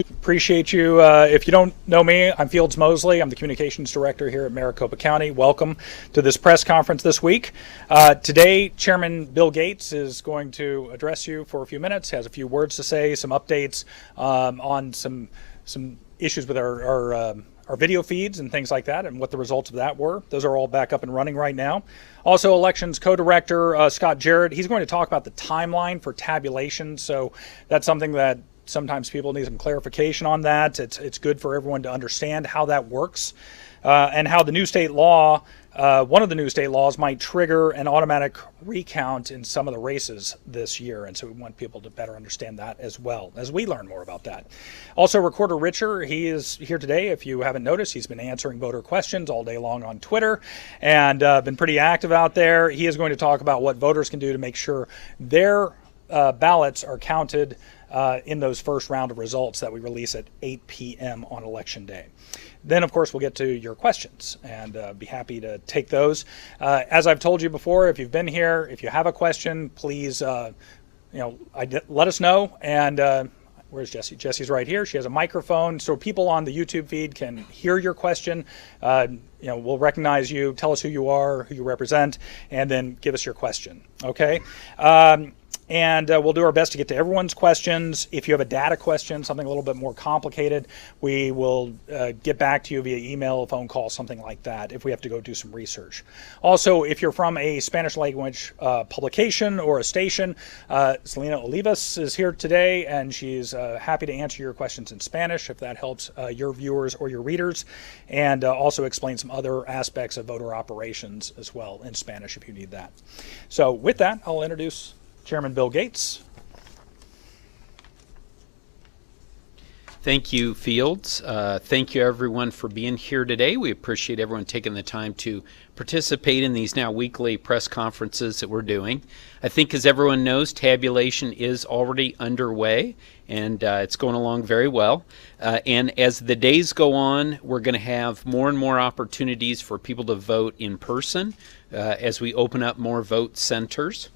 Appreciate you. If you don't know me, I'm Fields Mosley. I'm the Communications Director here at Maricopa County. Welcome to this press conference this week. Today, Chairman Bill Gates is going to address you for a few minutes, has a few words to say, some updates on some issues with our video feeds and things like that and what the results of that were. Those are all back up and running right now. Also, Elections Co-Director Scott Jarrett, he's going to talk about the timeline for tabulation. So that's something that sometimes people need some clarification on that. It's good for everyone to understand how that works and how the new state law, one of the new state laws might trigger an automatic recount in some of the races this year. And so we want people to better understand that as well as we learn more about that. Also, Recorder Richer, he is here today. If you haven't noticed, he's been answering voter questions all day long on Twitter and been pretty active out there. He is going to talk about what voters can do to make sure their ballots are counted in those first round of results that we release at 8 p.m. on Election Day. Then, of course, we'll get to your questions and be happy to take those. As I've told you before, if you've been here, if you have a question, please let us know. And where's Jessie? Jessie's right here. She has a microphone, so people on the YouTube feed can hear your question. We'll recognize you, tell us who you are, who you represent, and then give us your question, okay? And we'll do our best to get to everyone's questions. If you have a data question, something a little bit more complicated, we will get back to you via email, phone call, something like that, if we have to go do some research. Also, if you're from a Spanish language publication or a station, Selena Olivas is here today, and she's happy to answer your questions in Spanish if that helps your viewers or your readers, and also explain some other aspects of voter operations as well in Spanish if you need that. So with that, I'll introduce Chairman Bill Gates. Thank you, Fields. Thank you, everyone, for being here today. We appreciate everyone taking the time to participate in these now weekly press conferences that we're doing. I think, as everyone knows, tabulation is already underway, and it's going along very well. And as the days go on, we're going to have more and more opportunities for people to vote in person as we open up more vote centers.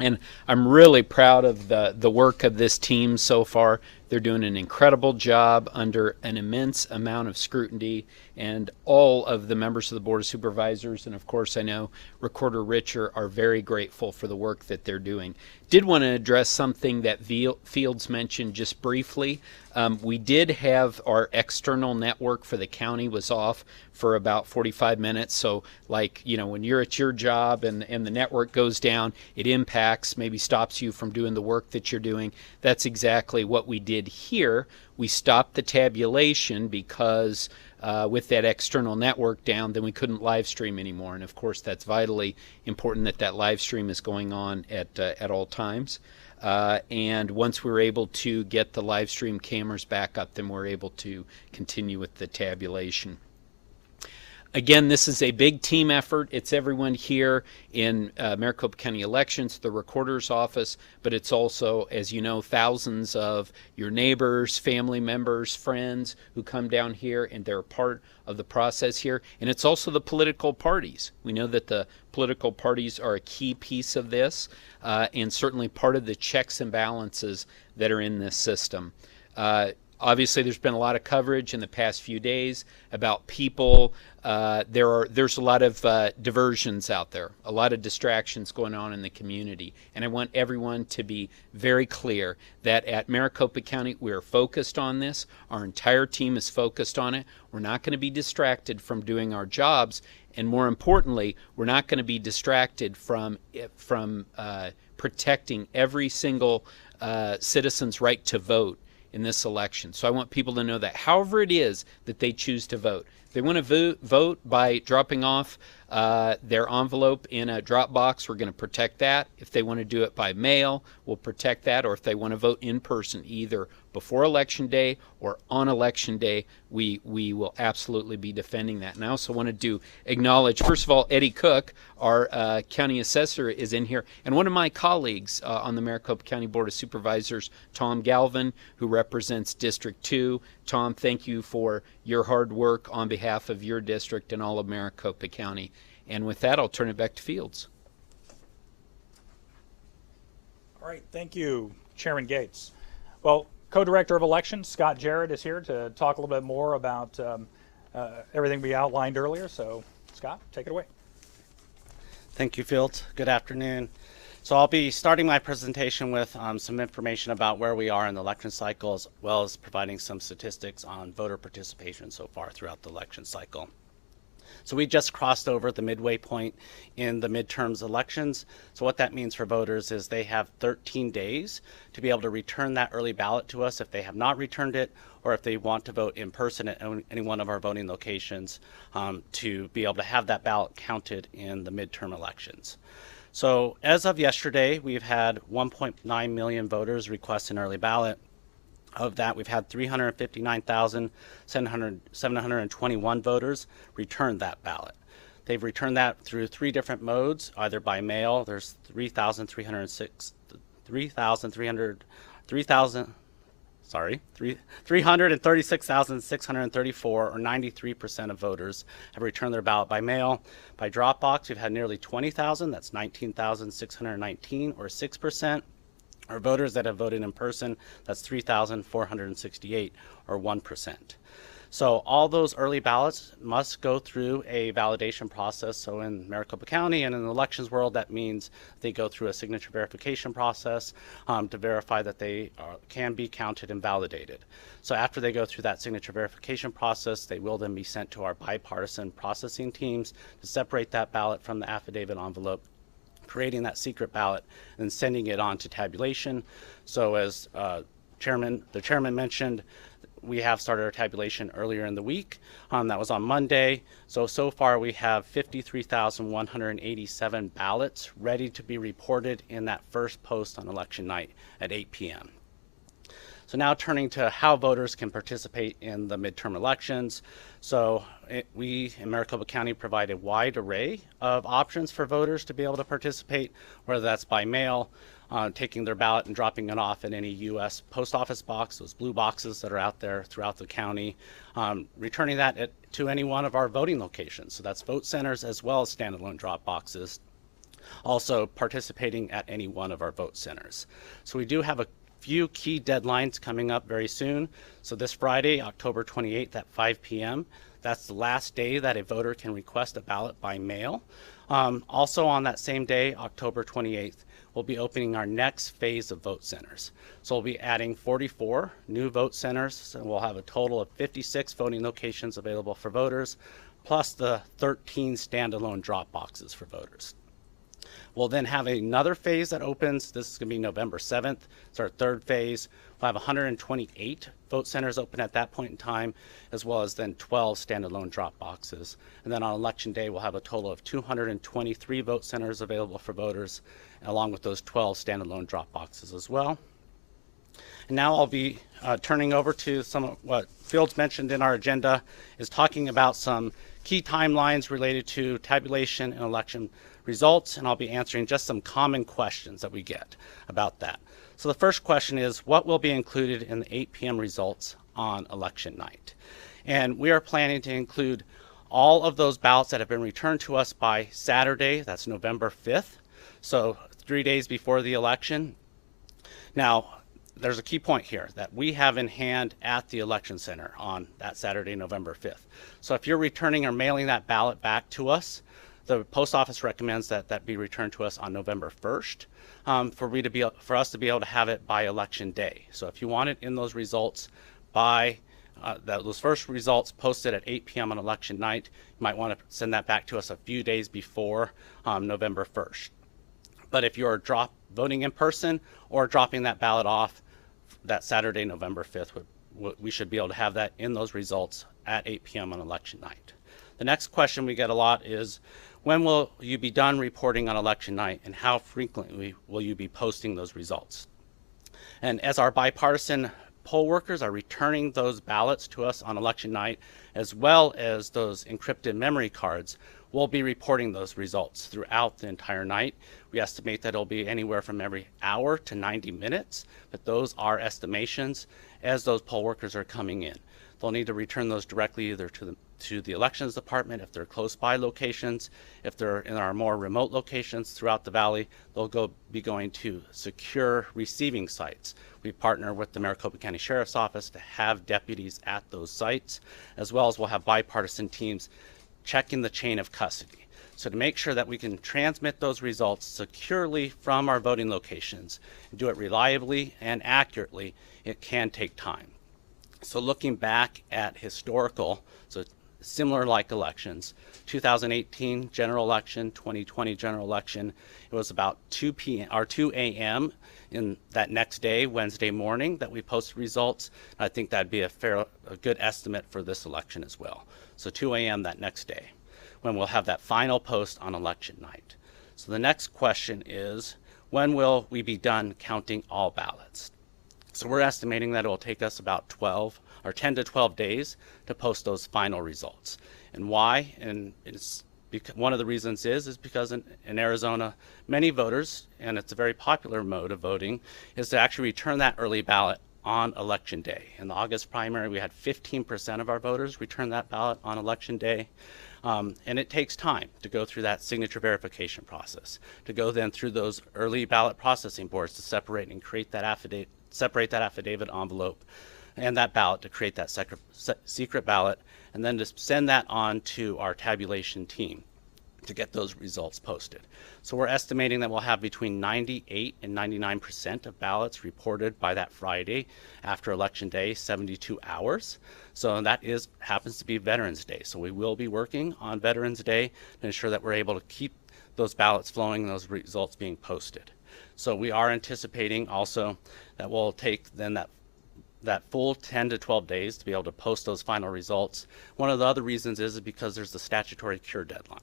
And I'm really proud of the work of this team so far. They're doing an incredible job under an immense amount of scrutiny, and all of the members of the Board of Supervisors, and of course I know Recorder Richer, are very grateful for the work that they're doing. Did want to address something that Fields mentioned just briefly. We did have our external network for the county was off for about 45 minutes. So when you're at your job and the network goes down, it impacts, maybe stops you from doing the work that you're doing. That's exactly what we did here. We stopped the tabulation because with that external network down, then we couldn't live stream anymore. And of course, that's vitally important that live stream is going on at all times. And once we were able to get the live stream cameras back up, then we're able to continue with the tabulation. Again, this is a big team effort. It's everyone here in Maricopa County Elections, the Recorder's Office, but it's also, as you know, thousands of your neighbors, family members, friends who come down here, and they're part of the process here. And it's also the political parties. We know that the political parties are a key piece of this, and certainly part of the checks and balances that are in this system. Obviously, there's been a lot of coverage in the past few days about people. There's a lot of diversions out there, a lot of distractions going on in the community. And I want everyone to be very clear that at Maricopa County, we are focused on this. Our entire team is focused on it. We're not going to be distracted from doing our jobs. And more importantly, we're not going to be distracted from protecting every single citizen's right to vote in this election. So I want people to know that however it is that they choose to vote, if they want to vote by dropping off their envelope in a drop box, we're going to protect that. If they want to do it by mail, we'll protect that. Or if they want to vote in person, either before Election Day or on Election Day, we will absolutely be defending that. And I also wanted to acknowledge, first of all, Eddie Cook, our county assessor, is in here, and one of my colleagues on the Maricopa County Board of Supervisors, Tom Galvin, who represents District 2. Tom, thank you for your hard work on behalf of your district and all of Maricopa County. And with that, I'll turn it back to Fields. All right, thank you, Chairman Gates. Well, Co-Director of Elections, Scott Jarrett, is here to talk a little bit more about everything we outlined earlier. So, Scott, take it away. Thank you, Fields. Good afternoon. So I'll be starting my presentation with some information about where we are in the election cycle, as well as providing some statistics on voter participation so far throughout the election cycle. So we just crossed over the midway point in the midterms elections. So what that means for voters is they have 13 days to be able to return that early ballot to us if they have not returned it, or if they want to vote in person at any one of our voting locations to be able to have that ballot counted in the midterm elections. So as of yesterday, we've had 1.9 million voters request an early ballot. Of that, we've had 359,721 voters return that ballot. They've returned that through 3 different modes, either by mail. There's 336,634, or 93% of voters have returned their ballot by mail. By drop box, we've had nearly 20,000. That's 19,619, or 6%. Or voters that have voted in person, that's 3,468, or 1%. So all those early ballots must go through a validation process. So in Maricopa County and in the elections world, that means they go through a signature verification process to verify that they can be counted and validated. So after they go through that signature verification process, they will then be sent to our bipartisan processing teams to separate that ballot from the affidavit envelope, creating that secret ballot and sending it on to tabulation. So as the chairman mentioned, we have started our tabulation earlier in the week. That was on Monday. So far we have 53,187 ballots ready to be reported in that first post on election night at 8 p.m. So now turning to how voters can participate in the midterm elections. So we in Maricopa County provide a wide array of options for voters to be able to participate, whether that's by mail, taking their ballot and dropping it off in any U.S. post office box, those blue boxes that are out there throughout the county, returning that to any one of our voting locations. So that's vote centers as well as standalone drop boxes. Also participating at any one of our vote centers. So we do have a few key deadlines coming up very soon. So this Friday, October 28th at 5 p.m., that's the last day that a voter can request a ballot by mail. Also on that same day, October 28th, we'll be opening our next phase of vote centers. So we'll be adding 44 new vote centers, and we'll have a total of 56 voting locations available for voters, plus the 13 standalone drop boxes for voters. We'll then have another phase that opens. This is going to be November 7th. It's our third phase. We'll have 128 vote centers open at that point in time, as well as then 12 standalone drop boxes. And then on election day, we'll have a total of 223 vote centers available for voters, along with those 12 standalone drop boxes as well. And now I'll be turning over to some of what Fields mentioned in our agenda, is talking about some key timelines related to tabulation and election results, and I'll be answering just some common questions that we get about that. So the first question is, what will be included in the 8 p.m. results on election night? And we are planning to include all of those ballots that have been returned to us by Saturday, that's November 5th, so 3 days before the election. Now, there's a key point here that we have in hand at the election center on that Saturday, November 5th. So if you're returning or mailing that ballot back to us, the post office recommends that that be returned to us on November 1st for us to be able to have it by election day. So if you want it in those results by those first results posted at 8 p.m. on election night, you might want to send that back to us a few days before November 1st. But if you're voting in person or dropping that ballot off that Saturday, November 5th, we should be able to have that in those results at 8 p.m. on election night. The next question we get a lot is, when will you be done reporting on election night, and how frequently will you be posting those results? And as our bipartisan poll workers are returning those ballots to us on election night, as well as those encrypted memory cards, we'll be reporting those results throughout the entire night. We estimate that it'll be anywhere from every hour to 90 minutes, but those are estimations as those poll workers are coming in. They'll need to return those directly either to to the elections department if they're close by locations. If they're in our more remote locations throughout the valley, they'll be going to secure receiving sites. We partner with the Maricopa County Sheriff's Office to have deputies at those sites, as well as we'll have bipartisan teams checking the chain of custody. So to make sure that we can transmit those results securely from our voting locations, and do it reliably and accurately, it can take time. So looking back at historical, so similar like elections, 2018 general election, 2020 general election, it was about 2 a.m. in that next day, Wednesday morning, that we posted results. I think that'd be a good estimate for this election as well. So 2 a.m. that next day, when we'll have that final post on election night. So the next question is, when will we be done counting all ballots? So we're estimating that it will take us about 10 to 12 days to post those final results. And why? And it's one of the reasons is because in Arizona, many voters, and it's a very popular mode of voting, is to actually return that early ballot on election day. In the August primary, we had 15% of our voters return that ballot on election day. And it takes time to go through that signature verification process, to go then through those early ballot processing boards to separate and create that affidavit envelope and that ballot to create that secret ballot, and then to send that on to our tabulation team to get those results posted. So we're estimating that we'll have between 98 and 99% of ballots reported by that Friday after Election Day, 72 hours. So that happens to be Veterans Day. So we will be working on Veterans Day to ensure that we're able to keep those ballots flowing and those results being posted. So we are anticipating also that we'll take then that full 10 to 12 days to be able to post those final results. One of the other reasons is because there's the statutory cure deadline.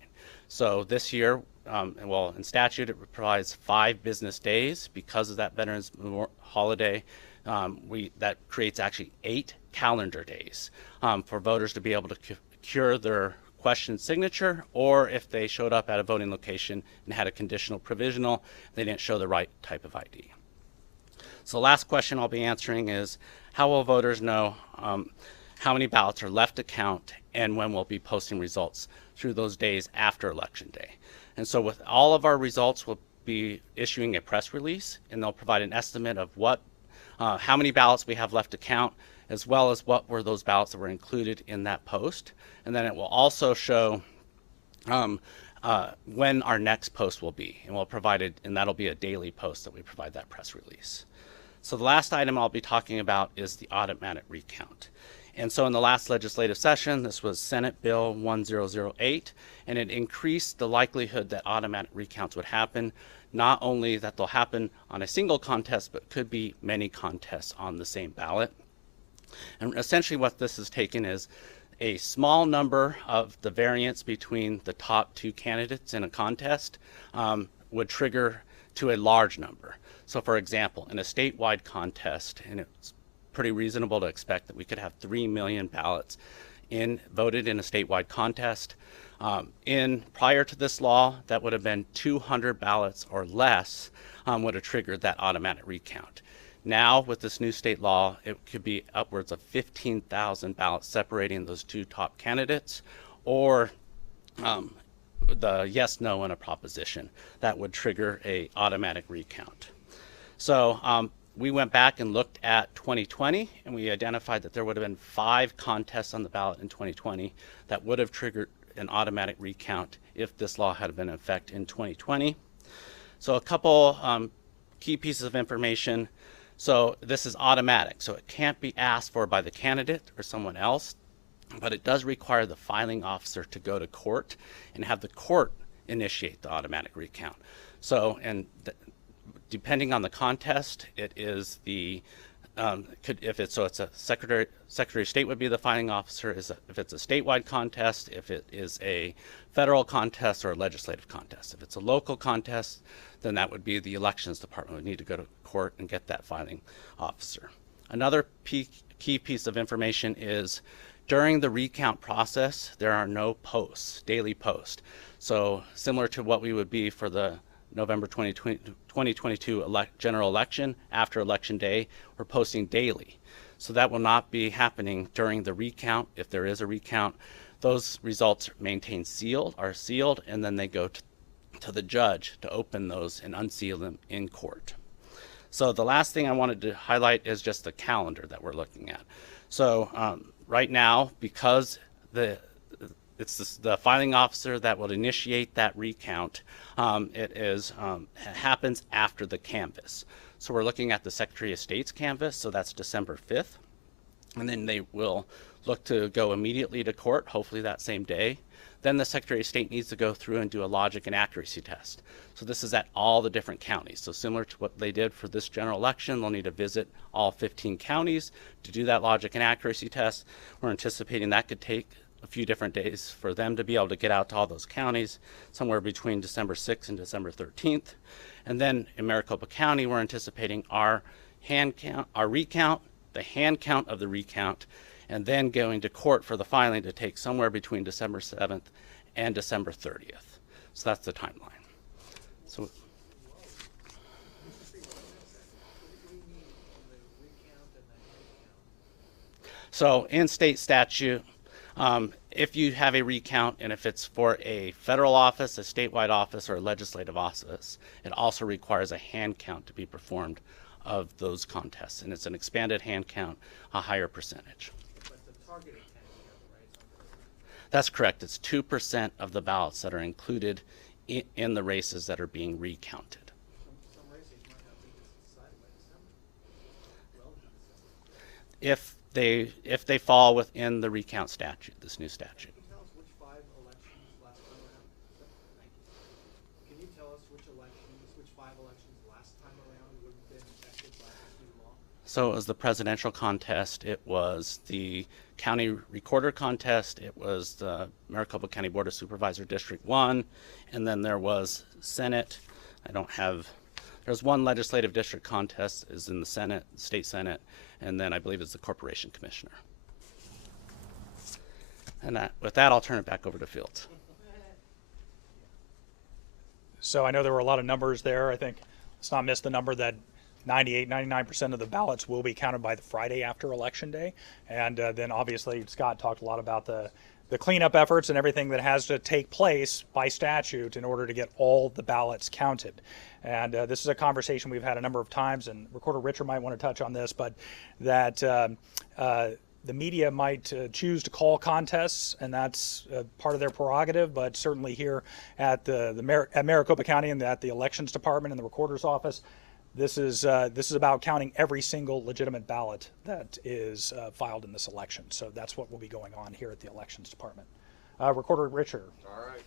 So this year, in statute, it provides 5 business days. Because of that Veterans holiday, that creates actually 8 calendar days for voters to be able to cure their question signature, or if they showed up at a voting location and had a conditional provisional, they didn't show the right type of ID. So the last question I'll be answering is, how will voters know how many ballots are left to count and when we'll be posting results through those days after Election Day? And so with all of our results, we'll be issuing a press release, and they'll provide an estimate of how many ballots we have left to count, as well as what were those ballots that were included in that post. And then it will also show when our next post will be, and we'll provide it, and that'll be a daily post that we provide that press release. So the last item I'll be talking about is the automatic recount. And so in the last legislative session, this was Senate Bill 1008, and it increased the likelihood that automatic recounts would happen. Not only that they'll happen on a single contest, but could be many contests on the same ballot. And essentially what this has taken is a small number of the variance between the top 2 candidates in a contest would trigger to a large number. So for example, in a statewide contest, and it's pretty reasonable to expect that we could have 3 million ballots voted in a statewide contest. Prior to this law, that would have been 200 ballots or less would have triggered that automatic recount. Now, with this new state law, it could be upwards of 15,000 ballots separating those 2 top candidates, or the yes, no, and a proposition that would trigger a automatic recount. So we went back and looked at 2020, and we identified that there would have been 5 contests on the ballot in 2020 that would have triggered an automatic recount if this law had been in effect in 2020. So a couple key pieces of information. So this is automatic, so it can't be asked for by the candidate or someone else, but it does require the filing officer to go to court and have the court initiate the automatic recount. So, depending on the contest, it is it's a Secretary of State would be the filing officer. If it's a statewide contest, if it is a federal contest or a legislative contest. If it's a local contest, then that would be the elections department would need to go to court and get that filing officer. Another key piece of information is during the recount process, there are no posts, daily posts. So similar to what we would be for the November 2022 general election, after Election Day, we're posting daily. So that will not be happening during the recount. If there is a recount, Those results are sealed, and then they go to the judge to open those and unseal them in court. So the last thing I wanted to highlight is just the calendar that we're looking at. So right now, because it's the filing officer that will initiate that recount, it happens after the canvass. So we're looking at the Secretary of State's canvass, so that's December 5th. And then they will look to go immediately to court, hopefully that same day. Then the Secretary of State needs to go through and do a logic and accuracy test. So this is at all the different counties. So similar to what they did for this general election, they'll need to visit all 15 counties to do that logic and accuracy test. We're anticipating that could take a few different days for them to be able to get out to all those counties, somewhere between December 6th and December 13th. And then in Maricopa County, we're anticipating our recount, the hand count of the recount, and then going to court for the filing to take somewhere between December 7th and December 30th. So that's the timeline. So, in state statute, if you have a recount and if it's for a federal office, a statewide office, or a legislative office, it also requires a hand count to be performed of those contests. And it's an expanded hand count, a higher percentage. That's correct. It's 2% of the ballots that are included in the races that are being recounted. Some races might not be decided by December. If they fall within the recount statute, this new statute. Can you tell us which 5 elections last time around? Thank you. Can you tell us which 5 elections last time around would have been affected by this new law? So it was the presidential contest, it was the county recorder contest, it was the Maricopa County Board of Supervisor District 1, and then there was Senate. There's one legislative district contest is in the Senate, state Senate, and then I believe it's the Corporation Commissioner. And with that, I'll turn it back over to Fields. So I know there were a lot of numbers there. I think let's not miss the number that 99% of the ballots will be counted by the Friday after Election Day. And then obviously Scott talked a lot about the cleanup efforts and everything that has to take place by statute in order to get all the ballots counted. And this is a conversation we've had a number of times, and Recorder Richard might want to touch on this, but that the media might choose to call contests, and that's part of their prerogative. But certainly here at at Maricopa County and at the Elections Department and the Recorder's Office, this is about counting every single legitimate ballot that is filed in this election. So that's what will be going on here at the Elections Department. Recorder Richard. All right.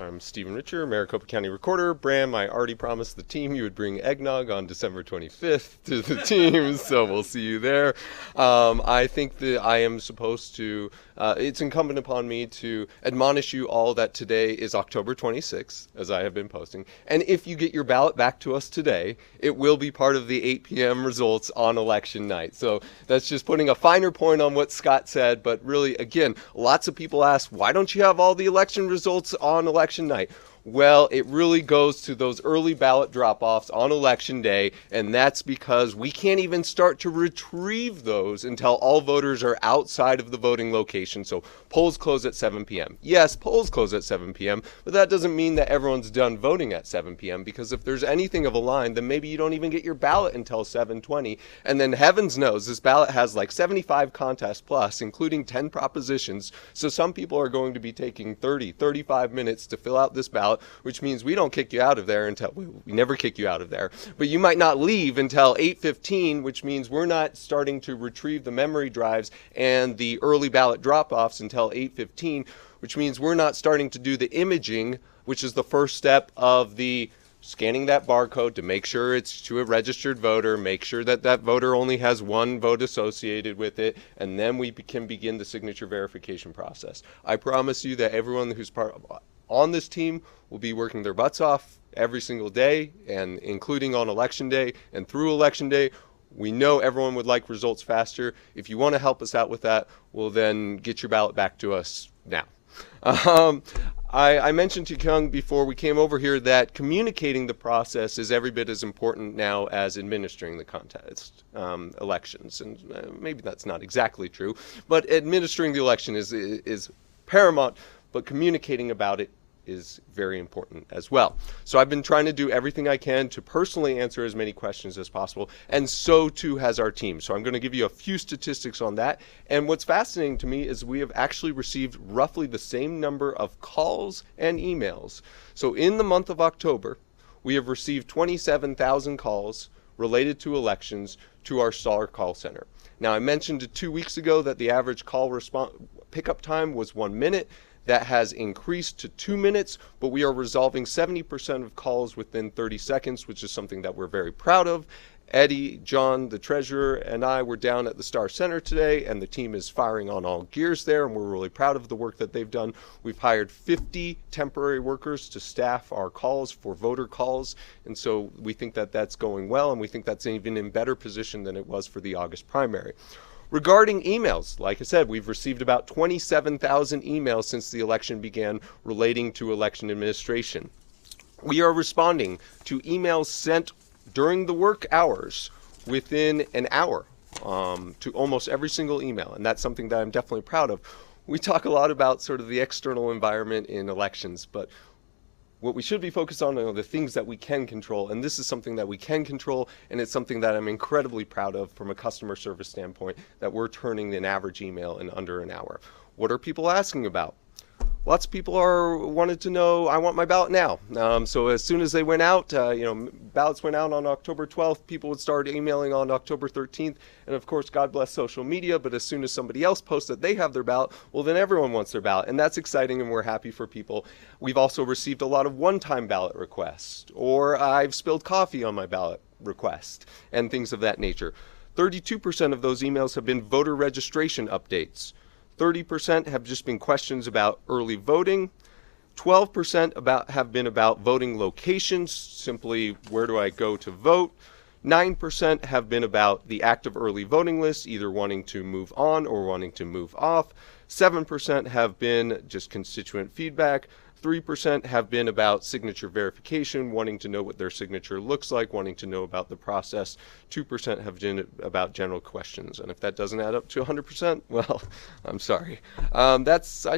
I'm Stephen Richer, Maricopa County Recorder. Bram, I already promised the team you would bring eggnog on December 25th to the team, so we'll see you there. I think that I am supposed to, it's incumbent upon me to admonish you all that today is October 26th, as I have been posting. And if you get your ballot back to us today, it will be part of the 8 p.m. results on election night. So that's just putting a finer point on what Scott said, but really, again, lots of people ask, why don't you have all the election results on election night? Well, it really goes to those early ballot drop-offs on election day, and that's because we can't even start to retrieve those until all voters are outside of the voting location. So polls close at 7 p.m. Yes, polls close at 7 p.m., but that doesn't mean that everyone's done voting at 7 p.m., because if there's anything of a line, then maybe you don't even get your ballot until 7:20, and then heavens knows this ballot has like 75 contests plus, including 10 propositions, so some people are going to be taking 35 minutes to fill out this ballot, which means we don't kick you out of there until, we never kick you out of there, but you might not leave until 8:15, which means we're not starting to retrieve the memory drives and the early ballot drop-offs until 8:15, which means we're not starting to do the imaging, which is the first step of the scanning that barcode to make sure it's to a registered voter, make sure that that voter only has one vote associated with it, and then we can begin the signature verification process. I promise you that everyone who's on this team will be working their butts off every single day, and including on election day and through election day. We know everyone would like results faster. If you want to help us out with that, well then get your ballot back to us now. I mentioned to Kyung before we came over here that communicating the process is every bit as important now as administering the contest elections. And maybe that's not exactly true, but administering the election is paramount, but communicating about it is very important as well. So I've been trying to do everything I can to personally answer as many questions as possible, and so too has our team. So I'm going to give you a few statistics on that. And what's fascinating to me is we have actually received roughly the same number of calls and emails. So in the month of October, we have received 27,000 calls related to elections to our STAR call center. Now, I mentioned 2 weeks ago that the average call pickup time was 1 minute. That has increased to 2 minutes, but we are resolving 70% of calls within 30 seconds, which is something that we're very proud of. Eddie, John, the treasurer, and I were down at the Star Center today, and the team is firing on all gears there, and we're really proud of the work that they've done. We've hired 50 temporary workers to staff our calls for voter calls, and so we think that that's going well, and we think that's even in better position than it was for the August primary. Regarding emails, like I said, we've received about 27,000 emails since the election began relating to election administration. We are responding to emails sent during the work hours within an hour to almost every single email, and that's something that I'm definitely proud of. We talk a lot about sort of the external environment in elections, but what we should be focused on are the things that we can control, and this is something that we can control, and it's something that I'm incredibly proud of from a customer service standpoint, that we're turning an average email in under an hour. What are people asking about? Lots of people wanted to know, I want my ballot now. So as soon as they went out, ballots went out on October 12th, people would start emailing on October 13th, and of course, God bless social media, but as soon as somebody else posts that they have their ballot, well, then everyone wants their ballot, and that's exciting, and we're happy for people. We've also received a lot of one-time ballot requests, or I've spilled coffee on my ballot request, and things of that nature. 32% of those emails have been voter registration updates. 30% have just been questions about early voting. 12% have been about voting locations, simply where do I go to vote. 9% have been about the active early voting list, either wanting to move on or wanting to move off. 7% have been just constituent feedback. 3% have been about signature verification, wanting to know what their signature looks like, wanting to know about the process. 2% have been about general questions. And if that doesn't add up to 100%, well, I'm sorry. I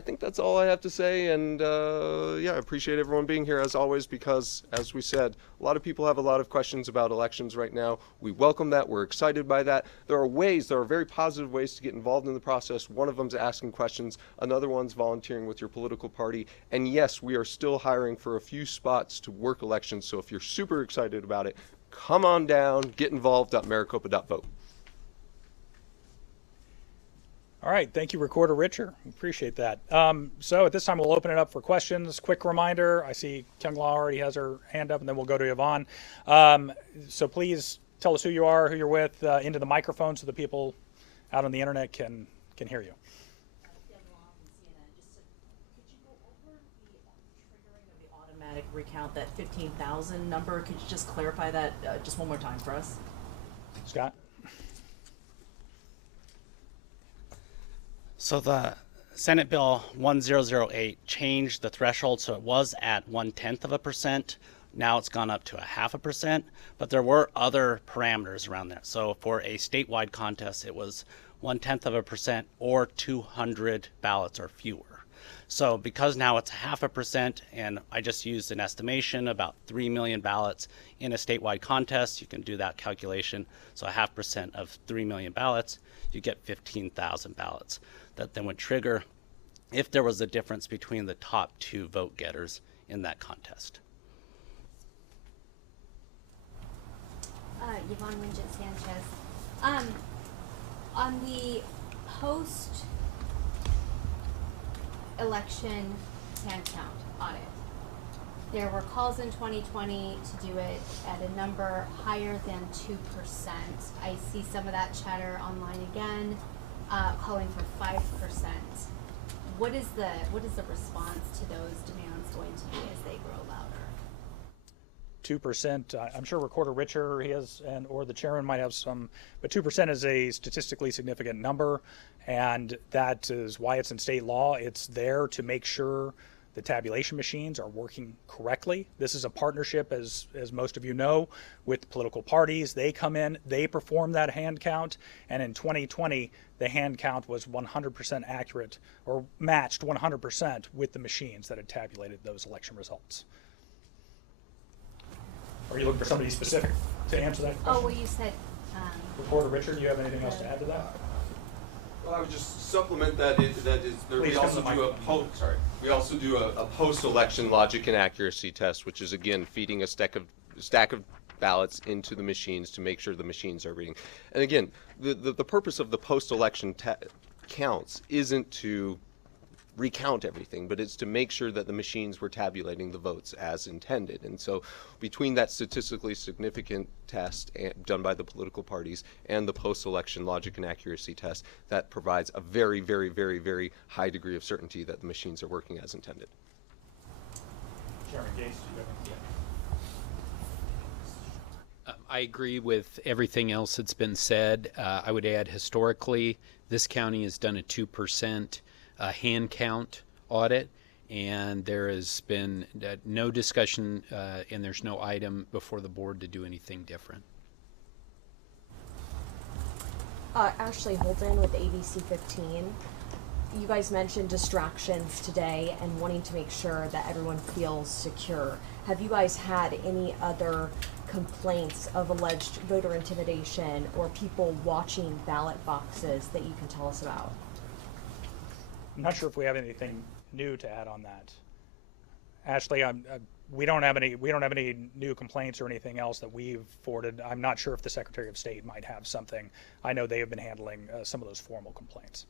think that's all I have to say. And yeah, I appreciate everyone being here as always, because as we said, a lot of people have a lot of questions about elections right now. We welcome that. We're excited by that. There are very positive ways to get involved in the process. One of them is asking questions. Another one's volunteering with your political party. And yes, we are still hiring for a few spots to work elections. So if you're super excited about it, come on down, get involved at maricopa.vote. All right, thank you, Recorder Richer. Appreciate that. So at this time, we'll open it up for questions. Quick reminder, I see Kyung La already has her hand up, and then we'll go to Yvonne. So please tell us who you are, who you're with, into the microphone so the people out on the internet can hear you. Automatic recount, that 15,000 number, could you just clarify that just one more time for us? Scott? So the Senate Bill 1008 changed the threshold, so it was at 0.1%. Now it's gone up to 0.5%, but there were other parameters around there. So for a statewide contest, it was 0.1% or 200 ballots or fewer. So because now it's 0.5%, and I just used an estimation about 3 million ballots in a statewide contest, you can do that calculation. So 0.5% of 3 million ballots, you get 15,000 ballots. That then would trigger if there was a difference between the top two vote getters in that contest. Yvonne Winget Sanchez. On the post election hand count audit, there were calls in 2020 to do it at a number higher than 2%. I see some of that chatter online again, calling for 5%. What is the response to those demands going to be as they grow louder? 2%. I'm sure Recorder Richer or the chairman might have some, but 2% is a statistically significant number, and that is why it's in state law. It's there to make sure the tabulation machines are working correctly. This is a partnership, as most of you know, with political parties. They come in, they perform that hand count, and in 2020, the hand count was 100% accurate, or matched 100% with the machines that had tabulated those election results. Are you looking for somebody specific to answer that question? Oh, well, you said, Reporter Richard, do you have anything else to add to that? Well, I would just supplement that. We also do a post-election logic and accuracy test, which is again feeding a stack of ballots into the machines to make sure the machines are reading. And again, the purpose of the post-election counts isn't to recount everything, but it's to make sure that the machines were tabulating the votes as intended. And so between that statistically significant test done by the political parties and the post-election logic and accuracy test, that provides a very, very, very, very high degree of certainty that the machines are working as intended. Chairman Gates, do you have anything? I agree with everything else that's been said. I would add, historically, this county has done a 2% hand count audit, and there has been no discussion and there's no item before the board to do anything different. Ashley Holden with ABC 15. You guys mentioned distractions today and wanting to make sure that everyone feels secure. Have you guys had any other complaints of alleged voter intimidation or people watching ballot boxes that you can tell us about? I'm not sure if we have anything new to add on that. Ashley, we don't have any new complaints or anything else that we've forwarded. I'm not sure if the Secretary of State might have something. I know they have been handling some of those formal complaints.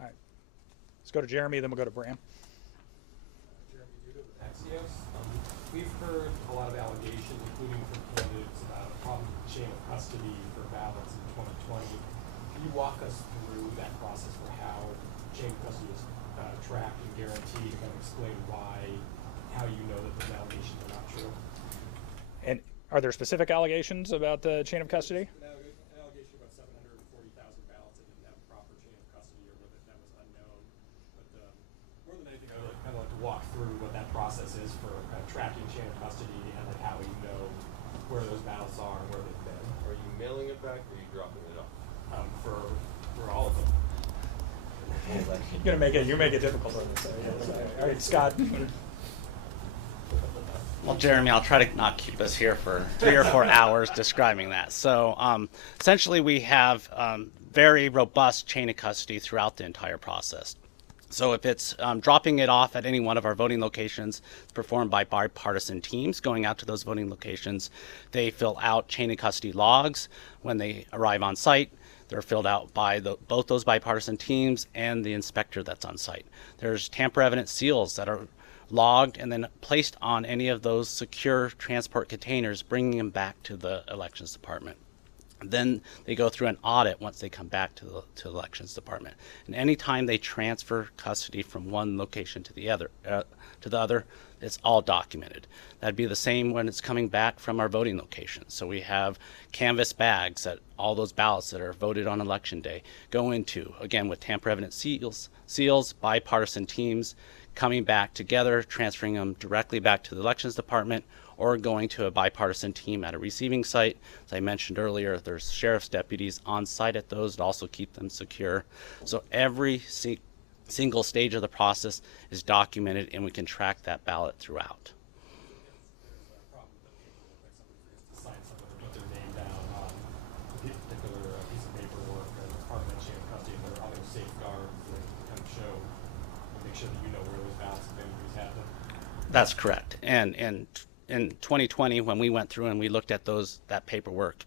All right, let's go to Jeremy, then we'll go to Bram. Jeremy Duda with Axios. We've heard a lot of allegations, including from candidates, about a problem with chain of custody for ballots in 2020. Can you walk us through that process for how chain of custody is tracked and guaranteed, and explain how you know that those allegations are not true? And are there specific allegations about the chain of custody? An allegation about 740,000 ballots that didn't have a proper chain of custody, or whether that was unknown. But more than anything, I'd kind of like to walk through what that process is for tracking chain of custody, and like how you know where those ballots are and where they've been. Are you mailing it back or are you dropping it off? For all of them. You're make it difficult on this. All right, Scott. Well, Jeremy, I'll try to not keep us here for 3 or 4 hours describing that. So essentially we have very robust chain of custody throughout the entire process. So if it's dropping it off at any one of our voting locations, it's performed by bipartisan teams going out to those voting locations. They fill out chain of custody logs when they arrive on site. They're filled out by both those bipartisan teams and the inspector that's on site. There's tamper evident seals that are logged and then placed on any of those secure transport containers, bringing them back to the elections department. Then they go through an audit once they come back to the elections department. And anytime they transfer custody from one location to the other, it's all documented. That'd be the same when it's coming back from our voting locations. So we have canvas bags that all those ballots that are voted on election day go into, again with tamper evident seals, bipartisan teams coming back together, transferring them directly back to the elections department, or going to a bipartisan team at a receiving site. As I mentioned earlier, there's sheriff's deputies on site at those to also keep them secure. So every single stage of the process is documented, and we can track that ballot throughout. Sign something or put their name down on a particular piece of paperwork as part of that chain of custody, and there are other safeguards that kind of show and make sure that you know where those ballots have been, who's had them. That's correct. And in 2020, when we went through and we looked at that paperwork,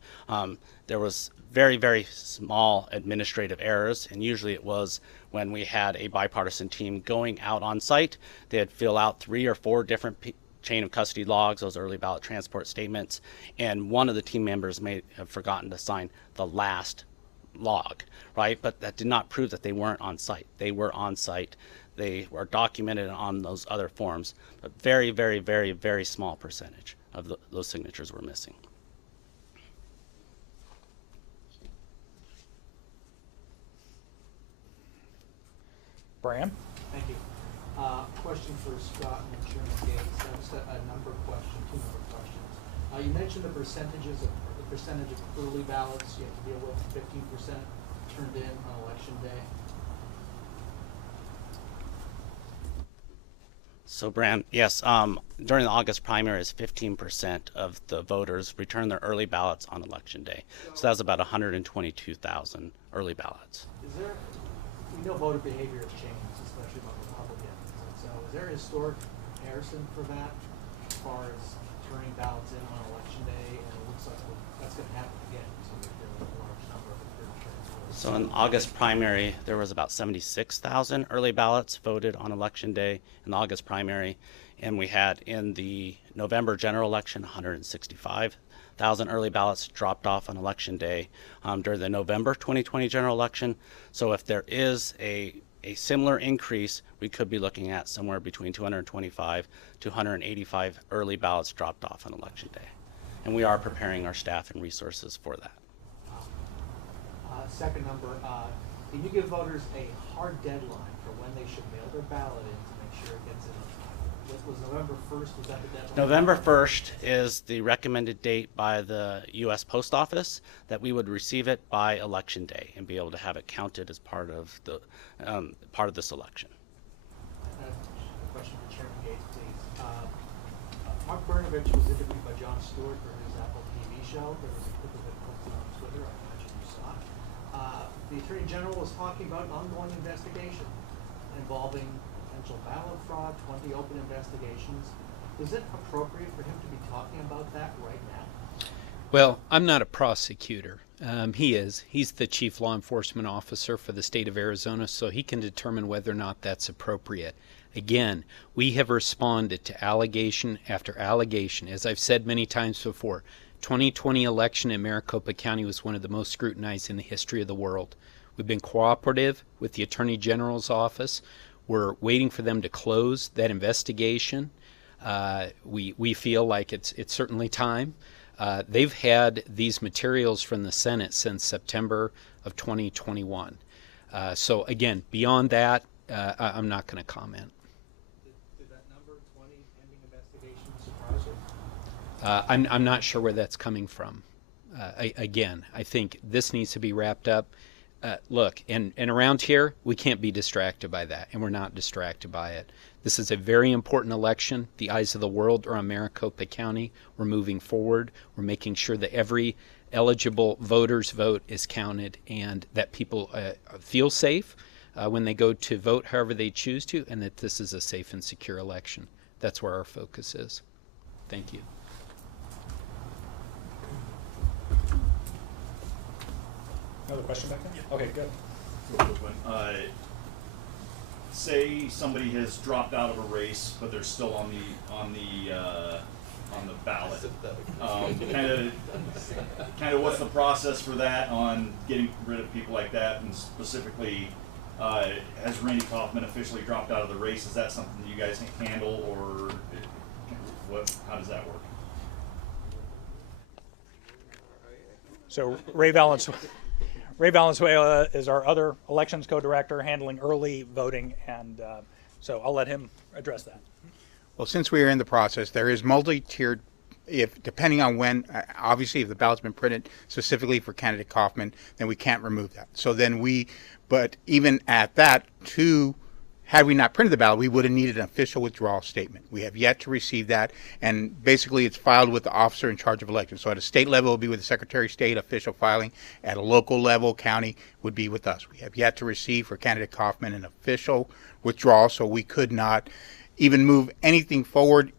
there was very, very small administrative errors, and usually it was when we had a bipartisan team going out on site. They'd fill out 3 or 4 different chain of custody logs, those early ballot transport statements, and one of the team members may have forgotten to sign the last log, right? But that did not prove that they weren't on site. They were on site. They were documented on those other forms, but very, very, very, very small percentage of those signatures were missing. Bram? Thank you. Question for Scott and Chairman Gates. Just a number question, two number questions. You mentioned the percentage of early ballots you have to deal with, 15% turned in on election day. So, Bram, yes, during the August primaries, 15% of the voters returned their early ballots on election day. So that's about 122,000 early ballots. Is there, we know voter behavior has changed, especially among Republicans. And so is there a historic comparison for that as far as turning ballots in on election day? And it looks like that's going to happen again. So there's a large number of returns. So in August primary, there was about 76,000 early ballots voted on election day in the August primary. And we had in the November general election, 165,000 early ballots dropped off on election day during the November 2020 general election. So if there is a similar increase, we could be looking at somewhere between 225 to 185 early ballots dropped off on election day. And we are preparing our staff and resources for that. Second number, can you give voters a hard deadline for when they should mail their ballot in to make sure it gets in on time? Was November 1st, was that the deadline? November 1st is the recommended date by the U.S. Post Office that we would receive it by election day and be able to have it counted as part of the this election. A question for Chairman Gates, please. Mark Brnovich was interviewed by Jon Stewart for his Apple TV show. There was a clip of it posted on Twitter. I imagine you saw it. The Attorney General was talking about an ongoing investigation involving potential ballot fraud, 20 open investigations. Is it appropriate for him to be talking about that right now? Well, I'm not a prosecutor. He is. He's the chief law enforcement officer for the state of Arizona, so he can determine whether or not that's appropriate. Again, we have responded to allegation after allegation. As I've said many times before, 2020 election in Maricopa County was one of the most scrutinized in the history of the world. We've been cooperative with the Attorney General's office. We're waiting for them to close that investigation. We feel like it's certainly time. They've had these materials from the Senate since September of 2021. So again, beyond that, I'm not going to comment. Did that number, 20 pending investigations, surprise you? I'm not sure where that's coming from. Again, I think this needs to be wrapped up. Look, and around here, we can't be distracted by that, and we're not distracted by it. This is a very important election. The eyes of the world are on Maricopa County. We're moving forward. We're making sure that every eligible voter's vote is counted and that people feel safe when they go to vote however they choose to, and that this is a safe and secure election. That's where our focus is. Thank you. Another question back there? Okay, good. Real quick one. Say somebody has dropped out of a race, but they're still on the ballot. Kind of what's the process for that on getting rid of people like that, and specifically, has Randy Kaufman officially dropped out of the race? Is that something you guys can handle, or how does that work? So Ray Valenzuela is our other elections co-director handling early voting, and so I'll let him address that. Well, since we are in the process, there is multi-tiered, depending on when, obviously if the ballot's been printed specifically for candidate Kaufman, then we can't remove that. So then but even at that, had we not printed the ballot, we would have needed an official withdrawal statement. We have yet to receive that, and basically it's filed with the officer in charge of elections. So at a state level, it will be with the Secretary of State, official filing. At a local level, county, would be with us. We have yet to receive for candidate Kaufman an official withdrawal, so we could not even move anything forward.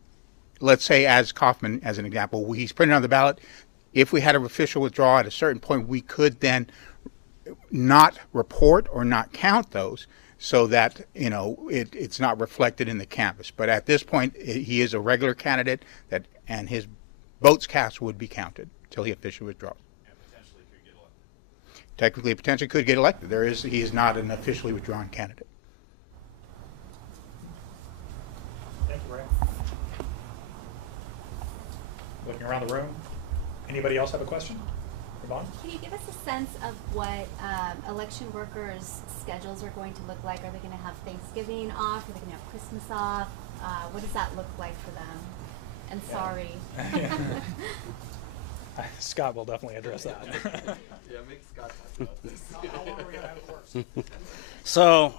Let's say as Kaufman, as an example, he's printed on the ballot. If we had an official withdrawal at a certain point, we could then not report or not count those, so that it's not reflected in the canvass. But at this point, he is a regular candidate and his votes cast would be counted until he officially withdraws. And potentially could get elected. Technically, potentially could get elected. He is not an officially withdrawn candidate. Thank you, Ray. Looking around the room. Anybody else have a question? Yvonne? Can you give us a sense of what election workers' schedules are going to look like? Are they going to have Thanksgiving off? Are they going to have Christmas off? What does that look like for them? And sorry. Scott will definitely address that. Yeah, make Scott talk about this. How long are we gonna have it work? So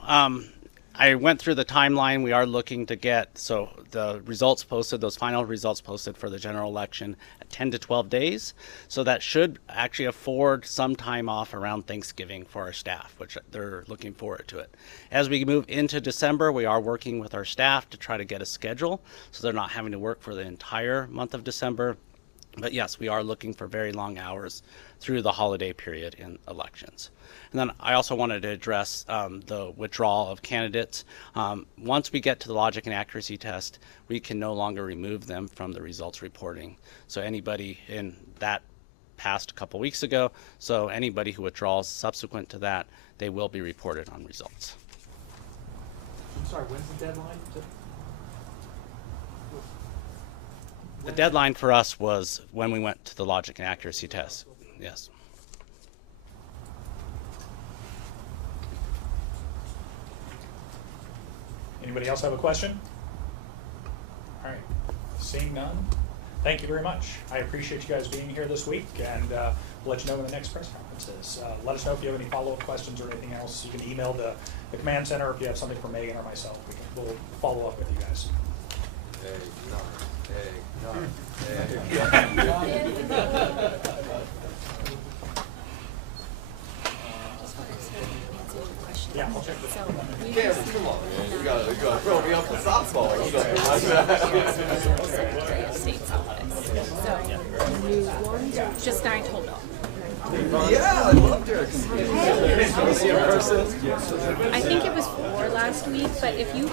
I went through the timeline. We are looking to get the results posted, those final results posted for the general election at 10 to 12 days. So that should actually afford some time off around Thanksgiving for our staff, which they're looking forward to it. As we move into December, we are working with our staff to try to get a schedule so they're not having to work for the entire month of December. But yes, we are looking for very long hours through the holiday period in elections. And then I also wanted to address the withdrawal of candidates. Once we get to the logic and accuracy test, we can no longer remove them from the results reporting. So anybody in that passed a couple weeks ago, so anybody who withdraws subsequent to that, they will be reported on results. I'm sorry, when's the deadline? The deadline for us was when we went to the logic and accuracy test. Yes. Anybody else have a question? All right, seeing none, thank you very much. I appreciate you guys being here this week, and we'll let you know when the next press conference is. Let us know if you have any follow-up questions or anything else. You can email the command center if you have something from Megan or myself. We'll follow up with you guys. Yeah, I'll check this. Cameron, come on, man. You gotta throw me off the softball. Just starting to hold up. Yeah, I love Derek. I think it was 4 last week, but if you